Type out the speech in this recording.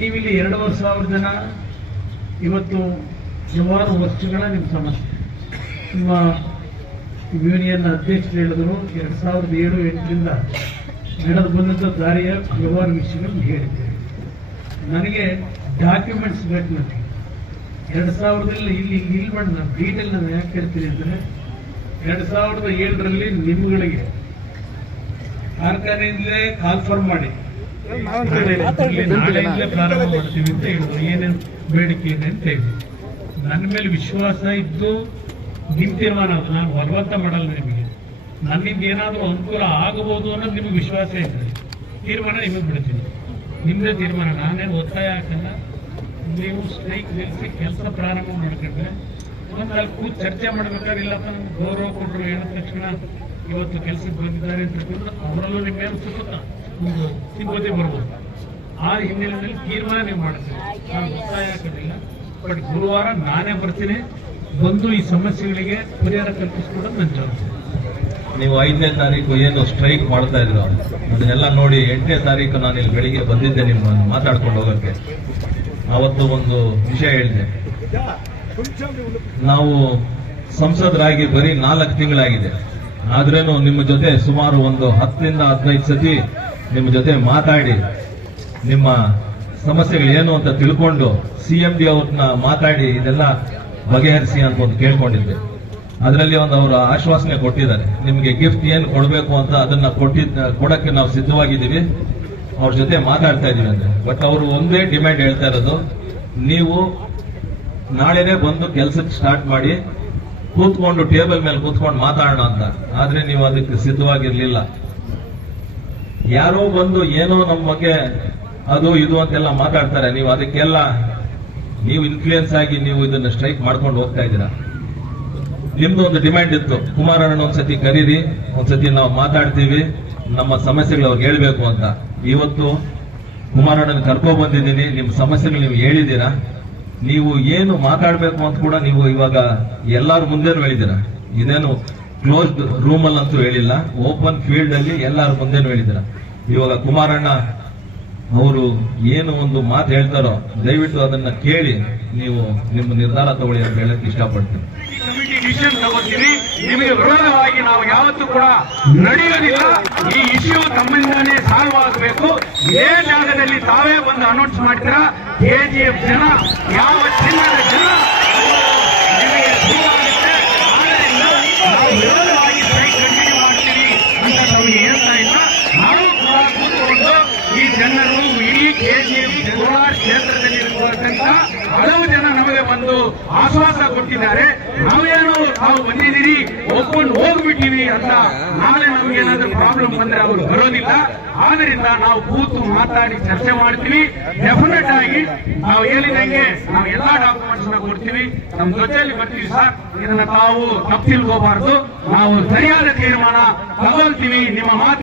ನೀವಿಲ್ಲಿ ಎರಡೂವರೆ ಸಾವಿರ ಜನ, ಇವತ್ತು ಹಲವಾರು ವರ್ಷಗಳ ನಿಮ್ಮ ಸಮಸ್ಯೆ. ನಿಮ್ಮ ಯೂನಿಯನ್ ಅಧ್ಯಕ್ಷರು ಹೇಳಿದ್ರು, ಎರಡು ಸಾವಿರದ ಏಳು, ಎಂಟರಿಂದ ನಡೆದು ಬಂದಂಥ ದಾರಿಯ ಹಲವಾರು ವಿಷಯಗಳನ್ನು ಹೇಳಿದ್ದೇವೆ ನನಗೆ ಡಾಕ್ಯುಮೆಂಟ್ಸ್ ಬೇಕು ನನಗೆ. ಎರಡು ಸಾವಿರದಲ್ಲಿ ಇಲ್ಲಿ ಇಲ್ಲಿ ಮಾಡಿ ನಾನು ಡೀಟೇಲ್ ನಾನು ಯಾಕೆ ಹೇಳ್ತೀನಿ ಅಂದರೆ ಎರಡು ಸಾವಿರದ ಏಳರಲ್ಲಿ ನಿಮ್ಗಳಿಗೆ ಕಾರ್ಖಾನೆಯಿಂದಲೇ ಕಾನ್ಫರ್ಮ್ ಮಾಡಿ. ಏನೇನು ಬೇಡಿಕೆ ಇದೆ ಅಂತ ಹೇಳಿ. ನನ್ನ ಮೇಲೆ ವಿಶ್ವಾಸ ಇದ್ದು ನಿಮ್ ತೀರ್ಮಾನ ಅದು ನಾನು ಬಲವಂತ ಮಾಡಲ್ಲ ನಿಮಗೆ. ನನ್ನಿಂದ ಏನಾದರೂ ಅನುಕೂಲ ಆಗಬಹುದು ಅನ್ನೋದು ನಿಮಗೆ ವಿಶ್ವಾಸ ಇದೆ ತೀರ್ಮಾನ ನಿಮಗೆ ಬಿಡ್ತೀನಿ. ನಿಮ್ಮದೇ ತೀರ್ಮಾನ. ನಾನೇನು ಒತ್ತಾಯ ಹಾಕಲ್ಲ. ನೀವು ಸ್ಟ್ರೈಕ್ ನಿಲ್ಲಿಸಿ ಕೆಲಸ ಪ್ರಾರಂಭ ಮಾಡ್ಕೊಂಡ್ರೆ ಒಂದು ಅಲ್ಲಿ ಕೂತು ಚರ್ಚೆ ಇಲ್ಲ ಅಂತ ಗೌರವ ಕೊಟ್ಟರು. ಹೇಳಿದ ತಕ್ಷಣ ಇವತ್ತು ಕೆಲಸಕ್ಕೆ ಬಂದಿದ್ದಾರೆ ಅಂತ ಅವರಲ್ಲೂ ನಿಮ್ಮೇನು ಸುತ್ತ ಸಿಬ್ಬಂದಿ ಬರ್ಬೋದು. ಆ ಹಿನ್ನೆಲೆಯಲ್ಲಿ ತೀರ್ಮಾನ ನೀವು ಬಟ್ ಗುರುವಾರ ನಾನೇ ಬರ್ತೀನಿ. ಬಂದು ಈ ಸಮಸ್ಯೆಗಳಿಗೆ ಪರಿಹಾರ ಕಲ್ಪಿಸ್ಕೊಡೋದು ನನ್ನ ಜವಾಬ್ದಾರಿ. ನೀವು ಐದನೇ ತಾರೀಕು ಏನು ಸ್ಟ್ರೈಕ್ ಮಾಡ್ತಾ ಇದ್ರು, ಅದನ್ನೆಲ್ಲ ನೋಡಿ ಎಂಟನೇ ತಾರೀಕು ನಾನು ಇಲ್ಲಿ ಬೆಳಿಗ್ಗೆ ಬಂದಿದ್ದೆ ನಿಮ್ಮ ಮಾತಾಡ್ಕೊಂಡು ಹೋಗಕ್ಕೆ. ಅವತ್ತು ಒಂದು ವಿಷಯ ಹೇಳಿದೆ. ನಾವು ಸಂಸದರಾಗಿ ಬರೀ ನಾಲ್ಕು ತಿಂಗಳಾಗಿದೆ. ಆದ್ರೇನು ನಿಮ್ಮ ಜೊತೆ ಸುಮಾರು ಒಂದು ಹತ್ತರಿಂದ ಹದಿನೈದು ಸತಿ ನಿಮ್ಮ ಜೊತೆ ಮಾತಾಡಿ ನಿಮ್ಮ ಸಮಸ್ಯೆಗಳು ಏನು ಅಂತ ತಿಳ್ಕೊಂಡು ಸಿ ಎಂ ಡಿ ಅವ್ರನ್ನ ಮಾತಾಡಿ ಇದೆಲ್ಲ ಬಗೆಹರಿಸಿ ಅಂತ ಒಂದು ಕೇಳ್ಕೊಂಡಿದ್ದೆ. ಅದರಲ್ಲಿ ಒಂದು ಅವರು ಆಶ್ವಾಸನೆ ಕೊಟ್ಟಿದ್ದಾರೆ. ನಿಮಗೆ ಗಿಫ್ಟ್ ಏನು ಕೊಡಬೇಕು ಅಂತ ಅದನ್ನ ಕೊಟ್ಟಿದ್ದ ಕೊಡಕ್ಕೆ ನಾವು ಸಿದ್ಧವಾಗಿದ್ದೀವಿ. ಅವ್ರ ಜೊತೆ ಮಾತಾಡ್ತಾ ಇದೀವಿ ಅಂದ್ರೆ. ಬಟ್ ಅವರು ಒಂದೇ ಡಿಮ್ಯಾಂಡ್ ಹೇಳ್ತಾ ಇರೋದು, ನೀವು ನಾಳೆನೇ ಬಂದು ಕೆಲಸಕ್ಕೆ ಸ್ಟಾರ್ಟ್ ಮಾಡಿ ಕೂತ್ಕೊಂಡು ಟೇಬಲ್ ಮೇಲೆ ಕೂತ್ಕೊಂಡು ಮಾತಾಡೋಣ ಅಂತ. ಆದ್ರೆ ನೀವು ಅದಕ್ಕೆ ಸಿದ್ಧವಾಗಿರ್ಲಿಲ್ಲ. ಯಾರೋ ಬಂದು ಏನೋ ನಮ್ಮ ಬಗ್ಗೆ ಅದು ಇದು ಅಂತೆಲ್ಲ ಮಾತಾಡ್ತಾರೆ. ನೀವು ಅದಕ್ಕೆಲ್ಲ ನೀವು ಇನ್ಫ್ಲೂಯೆನ್ಸ್ ಆಗಿ ನೀವು ಇದನ್ನ ಸ್ಟ್ರೈಕ್ ಮಾಡ್ಕೊಂಡು ಹೋಗ್ತಾ ಇದ್ದೀರಾ? ನಿಮ್ದು ಒಂದು ಡಿಮ್ಯಾಂಡ್ ಇತ್ತು. ಕುಮಾರಣ್ಣ ಒಂದ್ಸತಿ ಕರೀರಿ, ಒಂದ್ಸತಿ ನಾವು ಮಾತಾಡ್ತೀವಿ, ನಮ್ಮ ಸಮಸ್ಯೆಗಳು ಅವ್ರಿಗೆ ಹೇಳ್ಬೇಕು ಅಂತ. ಇವತ್ತು ಕುಮಾರಣ್ಣನ ಕರ್ಕೊ ಬಂದಿದ್ದೀನಿ. ನಿಮ್ಮ ಸಮಸ್ಯೆಗಳು ನೀವು ಹೇಳಿದ್ದೀರಾ? ನೀವು ಏನು ಮಾತಾಡ್ಬೇಕು ಅಂತ ಕೂಡ ನೀವು ಇವಾಗ ಎಲ್ಲಾರು ಮುಂದೆನೂ ಹೇಳಿದ್ದೀರಾ? ಇದೇನು ಕ್ಲೋಸ್ಡ್ ರೂಮ್ ಅಲ್ಲಂತೂ ಹೇಳಿಲ್ಲ. ಓಪನ್ ಫೀಲ್ಡ್ ಅಲ್ಲಿ ಎಲ್ಲರ ಮುಂದೆನೂ ಹೇಳಿದ್ರ ಇವಾಗ ಕುಮಾರಣ್ಣ ಅವರು ಏನು ಒಂದು ಮಾತು ಹೇಳ್ತಾರೋ ದಯವಿಟ್ಟು ಅದನ್ನ ಕೇಳಿ ನೀವು ನಿಮ್ಮ ನಿರ್ಧಾರ ತಗೊಳ್ಳಿ ಅಂತ ಹೇಳಕ್ ಇಷ್ಟಪಡ್ತೀನಿ. ಡಿಸಿಷನ್ ತಗೋತೀವಿ ನಿಮಗೆ ವಿರೋಧವಾಗಿ ನಾವು ಯಾವತ್ತೂ ಕೂಡ ನಡೆಯೋದಿಲ್ಲ ಈ ಇಶ್ಯೂ ತಮ್ಮಿಂದಾನೇ ಸಾಲ್ವ್ ಆಗಬೇಕು. ಇದೇ ಜಾಗದಲ್ಲಿ ತಾವೇ ಒಂದು ಅನೌನ್ಸ್ ಮಾಡ್ತೀರಾ? ಕೆಜಿಎಫ್ ಜನ, ಯಾವ ಚಿನ್ನದ ಜನ ಕ್ಷೇತ್ರದಲ್ಲಿ ಹಲವು ಜನ ನಮಗೆ ಒಂದು ಆಶ್ವಾಸ ಕೊಟ್ಟಿದ್ದಾರೆ. ನಾವೇನು ತಾವು ಬಂದಿದ್ದೀರಿ, ಒಪ್ಕೊಂಡು ಹೋಗ್ಬಿಟ್ಟಿವಿ ಅಂತ ನಾಳೆ ನಮ್ಗೆ ಏನಾದ್ರೂ ಪ್ರಾಬ್ಲಮ್ ಬಂದ್ರೆ ಅವರು ಬರೋದಿಲ್ಲ. ಆದ್ರಿಂದ ನಾವು ಕೂತು ಮಾತಾಡಿ ಚರ್ಚೆ ಮಾಡ್ತೀವಿ. ಡೆಫಿನೆಟ್ ಆಗಿ ನಾವು ಹೇಳಿದಂಗೆ ನಾವು ಎಲ್ಲಾ ಡಾಕ್ಯುಮೆಂಟ್ಸ್ನ ಕೊಡ್ತೀವಿ. ನಮ್ಮ ಜೊತೆಯಲ್ಲಿ ಬರ್ತೀವಿ ಸರ್. ಇದನ್ನ ತಾವು ತಪ್ಪು ನಾವು ಸರಿಯಾದ ತೀರ್ಮಾನ ತಗೊಳ್ತೀವಿ. ನಿಮ್ಮ ಮಾತು